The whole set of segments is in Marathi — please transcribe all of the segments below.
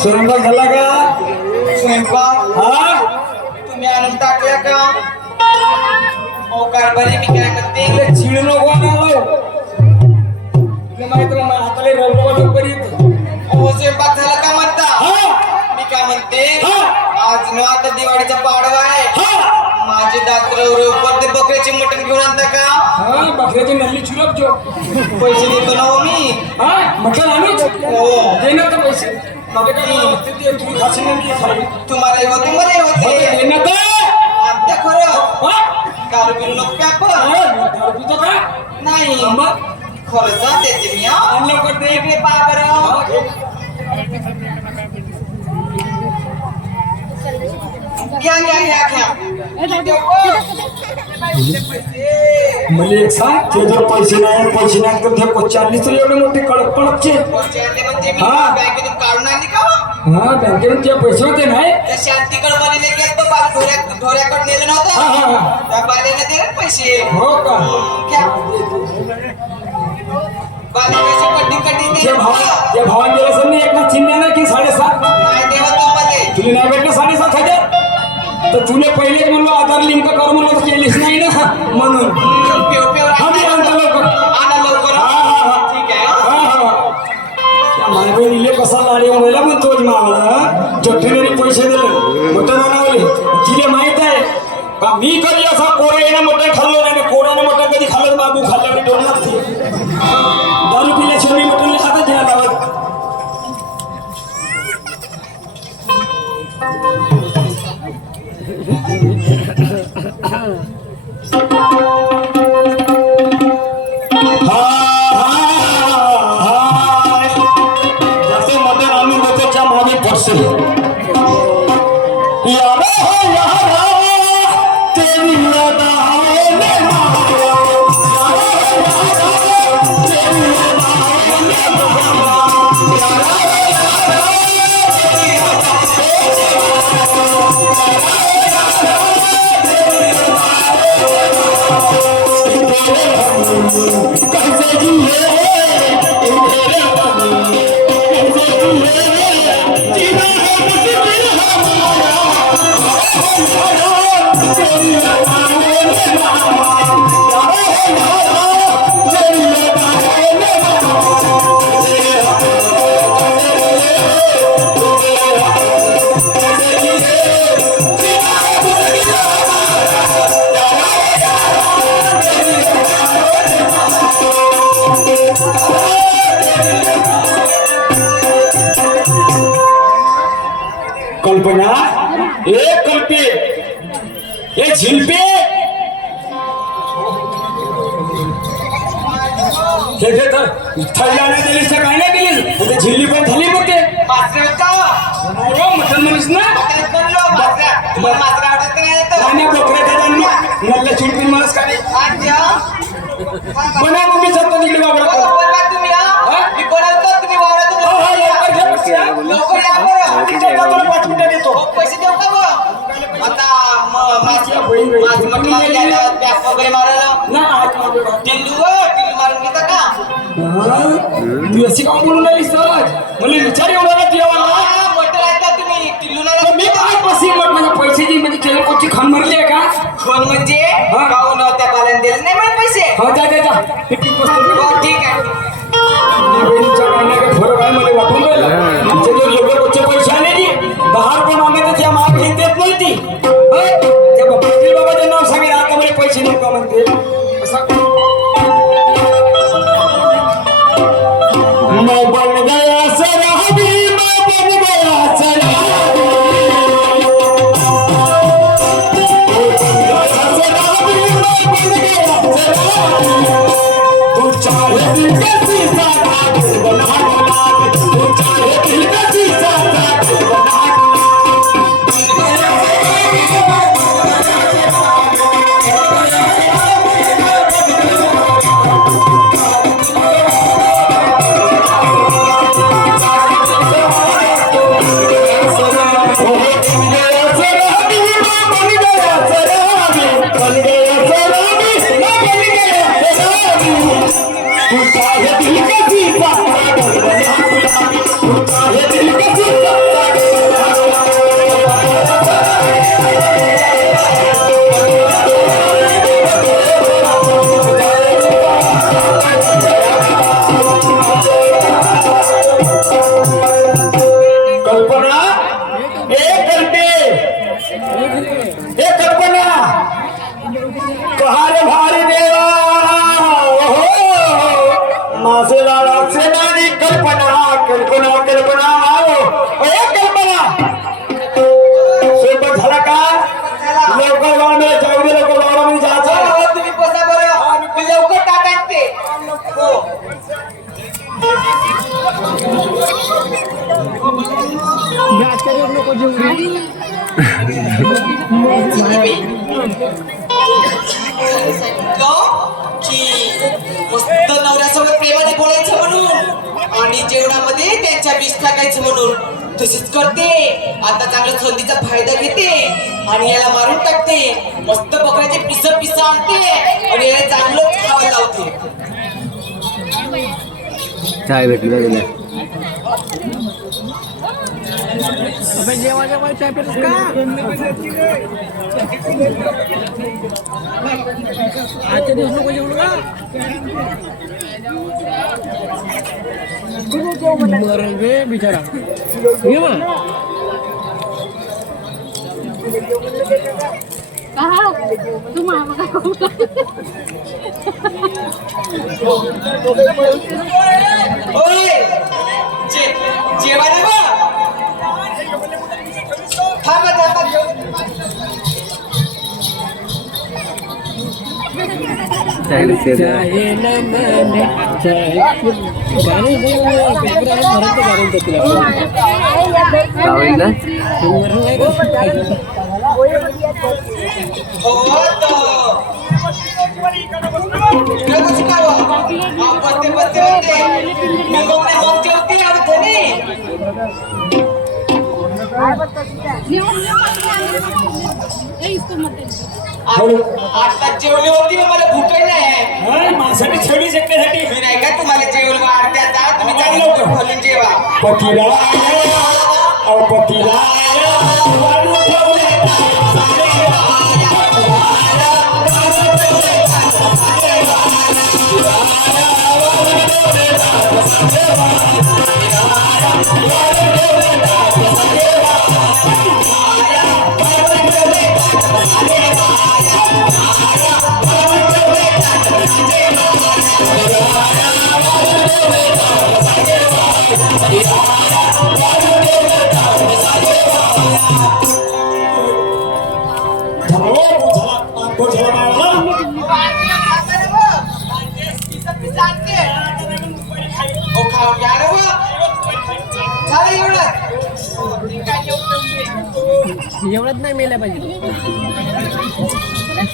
स्वयंपाक झाला का? स्वयंपाक. हा? तुम्ही आणून टाकल्या का? हो कारभारी मी काय म्हणते इकडे चिड नको तुला माहीत ना हाताला रंगवा लवकर येतो. हो स्वयंपाक झाला का म्हणता? हा. मी काय म्हणते? हा. आज ना आता दिवाळीचा पाडवा आहे. माझे दात रवरव ते बकऱ्याचे मटण घेऊन आणता का? हा बकऱ्याची नल्ली चुलप जो. पैसे देतो ना हो मी? हा म्हटलं आम्हीच. हो. देणार तर पैसे. बाकी काय मला वाटतं ते तुम्ही खाशी नाही मी खाली. तुम्हाला होते मला होते. देणार तर. आता खरं? हा? दारू बिरू नको प्या पण. हा, दारू पितो का नाही. मग? खरं जा देते मी हा. आणलं का ते इकडे पहा बरं हा, घे. घ्या घ्या घ्या घ्या मला एक सांग ते जर पैसे नाही पैसे नाही तर ते चालली तर एवढे मोठे कडक पडकचे म्हणजे हा. बँकेतून काढून आणली का हा बँकेत ते पैसे होते नाही त्या शांतीकडे मध्ये गेले तो बाल ढोऱ्या ढोऱ्याकडे नेलं नव्हतं हा हा त्या बालेने दिले ना पैसे हो का घ्या बाले पैसे कटिंग कटिंग ते भावा ना. ते भावान दिलं ना एकदा चिन्ह नाही की साडेसात तर तुला पहिलेच म्हणलो आधार लिंक कर म्हणलं तर केलीच नाही ना? म्हणून. पेव पेव मी आणतो लवकर. आणा लवकर. ठीक आहे. त्या मायबहिणीले कसा लाडी म्हणला पण तोच मागला जठ्ठीने पैसे दिले मटण बनवले तिले माहीत आहे मी कधी असा कोऱ्याने मटण खाल्लो नाही कोऱ्याने मटण कधी खाल्लं बाबू खाल्लं तुम्हाला मासरा आवडत नाही आणि बकऱ्या त्याला नल्ल्या चिडपिन माणूस अच्छा बना मग मी जातो तिकडे हो, बाबा बोलवा तुम्ही हा? मी तुम्ही वावरातून हो, हो, लवकर घे पैसे. लवकर या बरं. तिच्या डब्याला पाच मिनिटं देतो हो, पैसे देऊ का आता म- माझं. माझं म्हटलं गेल्यावर बॅग वगैरे मारायला ना आज माझं बाप. टिल्लू टिल्लू मारून घेता का? तू अशी का बोलून राहिली सहज मला विचार येऊन खान मारली का? कोण म्हणजे? हा. काहून त्या बाल्याने दिले. नाही मला पैसे. हो जा जा जा हे पीक बसतो हो, ठीक आहे. या बहिणीच्या काय नाही काय फरक आहे मला वाटून राहिलं. जे लोक रोजचे पैसे आले की दहा रुपये मागत त्या माग घेत देत नाही ती. होय? त्या बाबातील बाबाचे नाव सांगेल आता मला पैसे नको म्हणते असं तशीच करते. आता चांगल्या संधीचा फायदा घेते आणि याला मारून टाकते. मस्त बकऱ्याचे पिस पिस आणते आणि याला चांगलंच खावायला लावते. चाय भेटली तुला? आजच्या दिवस नको जेवण मरण गे बिचारा ये मग तू मामा ओय जे जेवायला ನೀವು इसको मत आता जेवली होती मला भूकही नाही. माझ्यासाठी छेडी शकण्यासाठी मी नाही का तुम्हाला जेवण वाढत्या जा तुम्ही चांगलं. खोलून जेवा. पतीला पतीला एवढंच नाही मेल्या पाहिजे.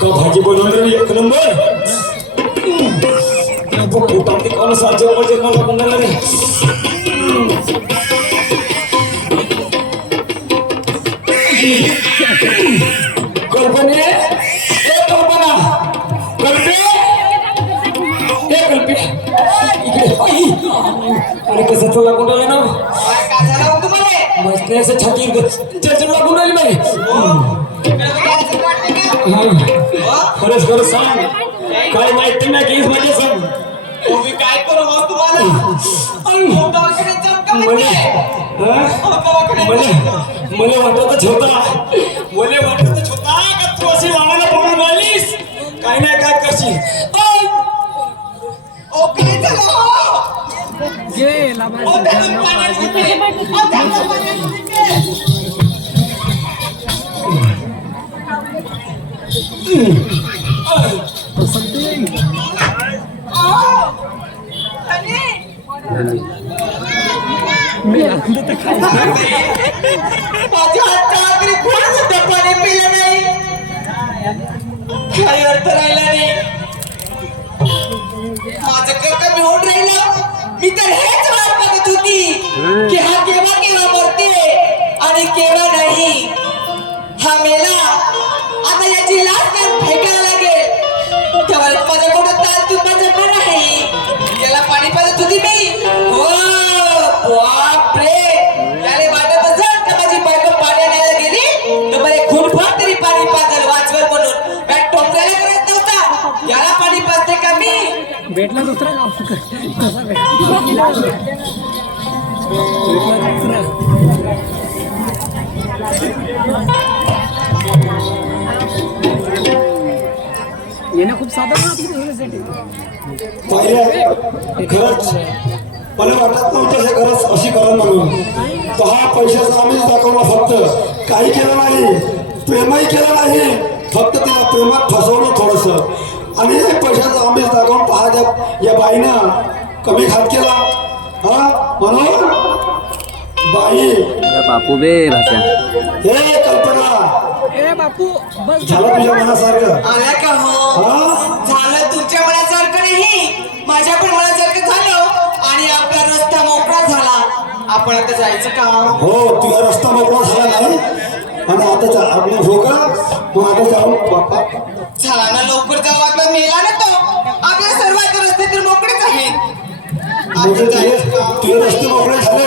का भाजी बनवली एक नंबर. तो पोटात कोण साजे म्हणजे मला कल्पने ए कल्पना कल्पे ए कल्पे इकडे अरे कसं तुला लागून ना काय असं छाती मला वाटतच होता का तू अशी लावायला पडून राहिलीस? काय नाही काय करशील? आई! ओ, काय झालं हो? गेला झाल्याने माझं कर्तव्य मी होऊन राहिलं. मी तर हेच वाट बघत होती की हा केव्हा केव्हा मरते आणि केव्हा नाही. हा मेला भेटला दुसरा गाव. कसा भेटला. येणं खूप साधं ना आपल्या खरंच. मला वाटत नव्हतं हे खरंच अशी करा म्हणून. तर हा पैशाचा आम्हीच दाखवला फक्त. काही केलं नाही. प्रेमही केलं नाही. फक्त तिला प्रेमात फसवलं थोडस. आणि पैशाचा आम्हीच दाखवून पहा त्या या बाईनं कमी खात केला. हा म्हणून बाई. बापू बे भाषा हे कल्पना. ए बापू बस झालं तुझ्या मनासारखं. आला का हो? हा? झालं तुमच्या मनासारखं नाही. माझ्या पण मनासारखं झालं. आणि आपला रस्ता मोकळा झाला. आपण आता जायचं का? हो तुझा रस्ता मोकळा झाला नाही. आणि आता आपण हो का मग आता जाऊन बाप्पा. झाला ना लवकर जाऊ आपला मेला ना तो. आपल्या सर्वांचे रस्ते तर मोकळेच आहेत. म्हणजे तुझे तुझे रस्ते मोकळे झाले.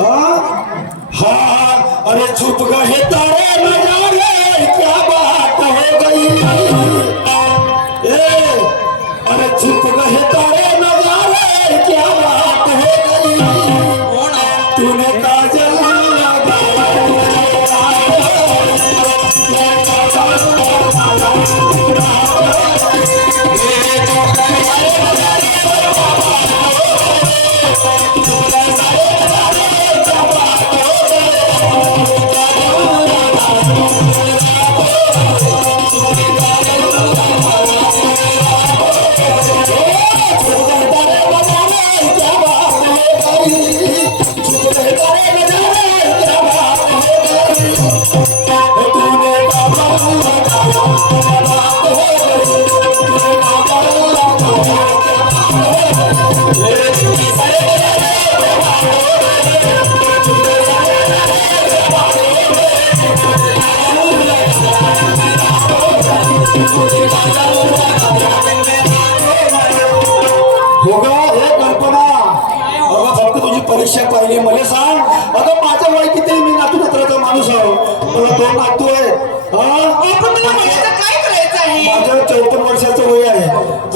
हा? हा अरे चुप गए तारे नजारे क्या बात हो गई ए अरे चुप गए तारे अगं माझ्या वय किती? मी नातू नात्राचा माणूस आहे. मला दोन नातू आहे हा? काय करायचं माझं चौपन्न वर्षाचं वय आहे.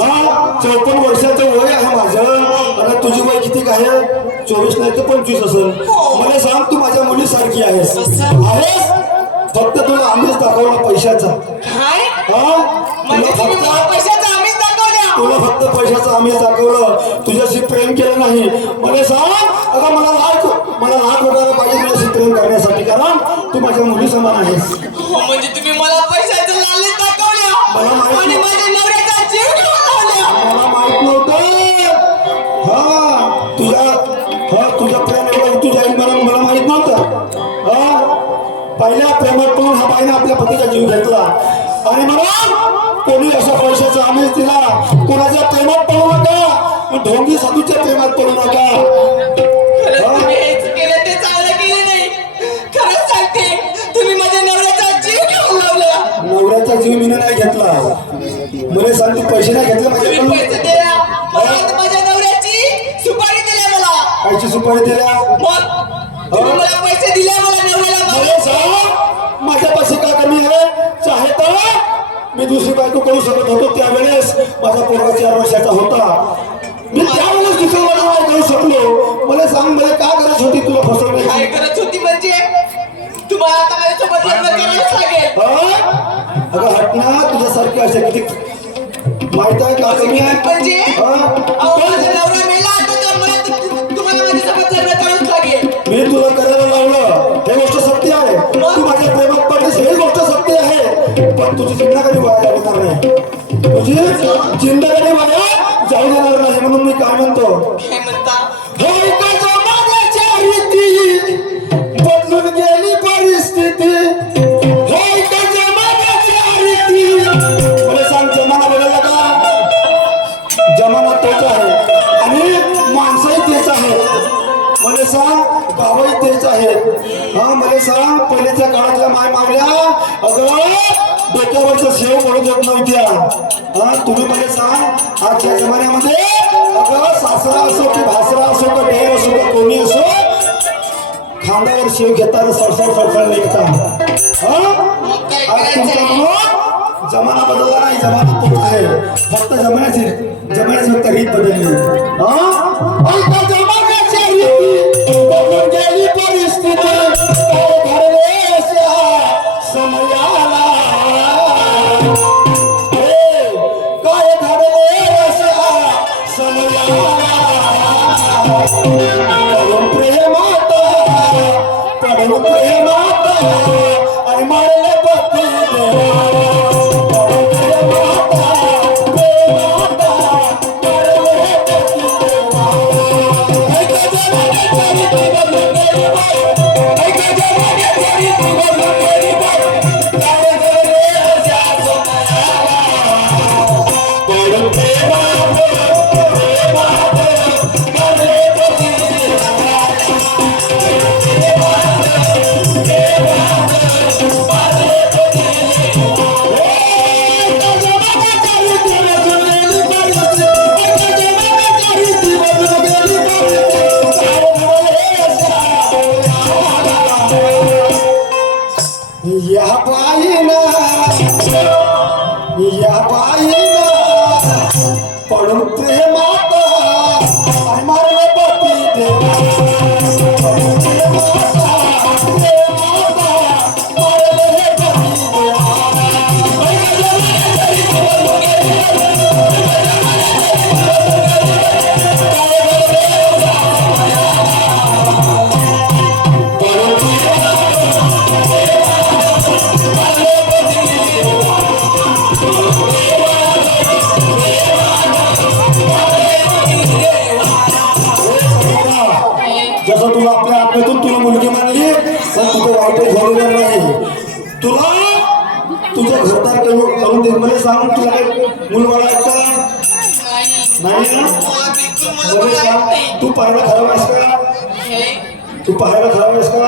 हा? चौपन्न वर्षाचं वय आहे माझं. आणि तुझी वय किती काय आहे? चोवीस नाही तर पंचवीस असेल. मला सांग तू माझ्या मुलीसारखी आहेस? आहेस? फक्त तुला आम्हीच दाखवला पैशाचा. हा? म्हणजे तुला फक्त पैशाचं आम्हीच तुला फक्त पैशाचं आम्ही दाखवलं. तुझ्याशी प्रेम केलं नाही. मला सांग अगं मला वगैरे पाहिजे प्रेम करण्यासाठी कारण तू माझ्या मुली समान आहेस. हो म्हणजे तुम्ही मला पैशाचं लालच मला माहिती. आणि माझ्या नवऱ्याचा जीव घेऊन लावल्या मला माहीत नव्हतं. हा तुझ्या हा तुझ्या प्रेम एवढं तुझ्या आई मला मला माहीत नव्हतं. हा पहिल्या प्रेमात पडून हा बाईने आपल्या पतीचा जीव घेतला? आणि म्हणून कोणी अशा पैशाचा आमिष दिला? कोणाच्या प्रेमात पडू नका. ढोंगी साधूच्या प्रेमात पडू नका. नाही घेतला. मला सांग तू पैसे नाही घेतले माझ्याकडून पैसे मला माझ्या नवऱ्याची सुपारी दिल्या मला. कायची सुपारी दिल्या? मला पैसे दिले मला नवऱ्याला मला मला सांग. माझ्यापाशी का कमी आहे चाहे तर. मी दुसरी बायको करू शकत होतो त्यावेळेस. माझा पोरगा चार वर्षाचा होता. मी त्यावेळेस दुसरी बायको करू शकलो. मला सांग मला का गरज होती तुला काय फसवण्याची करत होती म्हणजे? तुम्हाला आता माझ्यासोबत लग्न करावंच लागेल? अगं हटना तुझ्यासारखे असे किती माहीत आहे का? कमी आहे म्हणजे? अहो माझा नवरा मेला आता तर मला तु- तुम्हाला माझ्यासोबत लग्न करावंच लागेल. मी तुला करायला लावलं. हे गोष्ट सत्य आहे. तू माझ्या प्रेमात पडलीस हे गोष्ट सत्य आहे. पण तुझी जिंदा कधी वाया जाणार नाही. तुझी जिंदा माय मावल्या अगं डोक्यावरचं शेव पडू देत नव्हत्या हा तुम्ही मला सांग आजच्या जमान्यामध्ये अगं सासरा असो की भासरा असो का ढेर असो का कोणी असो खांद्यावर शेव घेताना सरसर सरसर निघता. हा? आज तुमचा जमाना बदलला नाही जमाना तोच आहे. फक्त जमान्याची जमान्याची फक्त रीत बदलली. जमान्याच्या रीती बदलून गेली परिस्थिती. पडून प्रेमात पडून प्रेमात आणि मारले घरदार करून दे. मला सांग तुला काही मुलबाळ आहेत का नाही ना? मला सांग? तू पाहायला खराब आहेस का? तू पाहायला खराब आहेस का?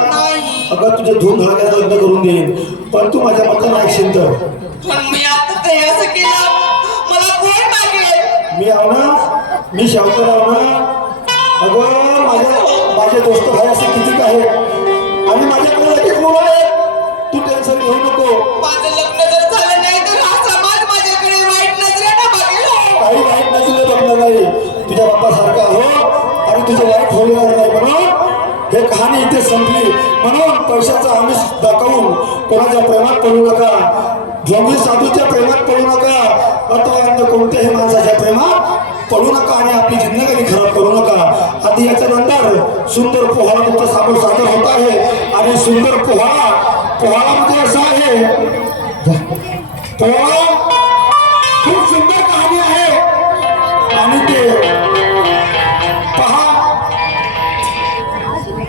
अगं तुझ्या धूम धडाक्यात लग्न करून देईन. पण तू माझ्या मतानं ऐकशील तर मी मागेल. मी आहो ना? मी शावकर आहो ना? अगं माझ्या माझे दोस्त भाई असे किती आहेत? आणि माझ्याकडे लगेच मुलं आहेत तुझ्या बाप्पासारखा हो आणि तुझे वाईट होणार नाही म्हणून हे कहाणी इथे संपली. म्हणून पैशाचा आमिष दाखवून कोणाच्या प्रेमात पडू नका. जोगी साधूच्या प्रेमात पडू नका. अथवा कोणत्याही माणसाच्या प्रेमात पडू नका आणि आपली जिंदगी खराब करू नका. आता याच्यानंतर सुंदर पोहाळा तुमच्या सामोर सादर होत आहे. आणि सुंदर पोहाळा पोहाळा म्हणजे असा आहे. पोहा அனைத்து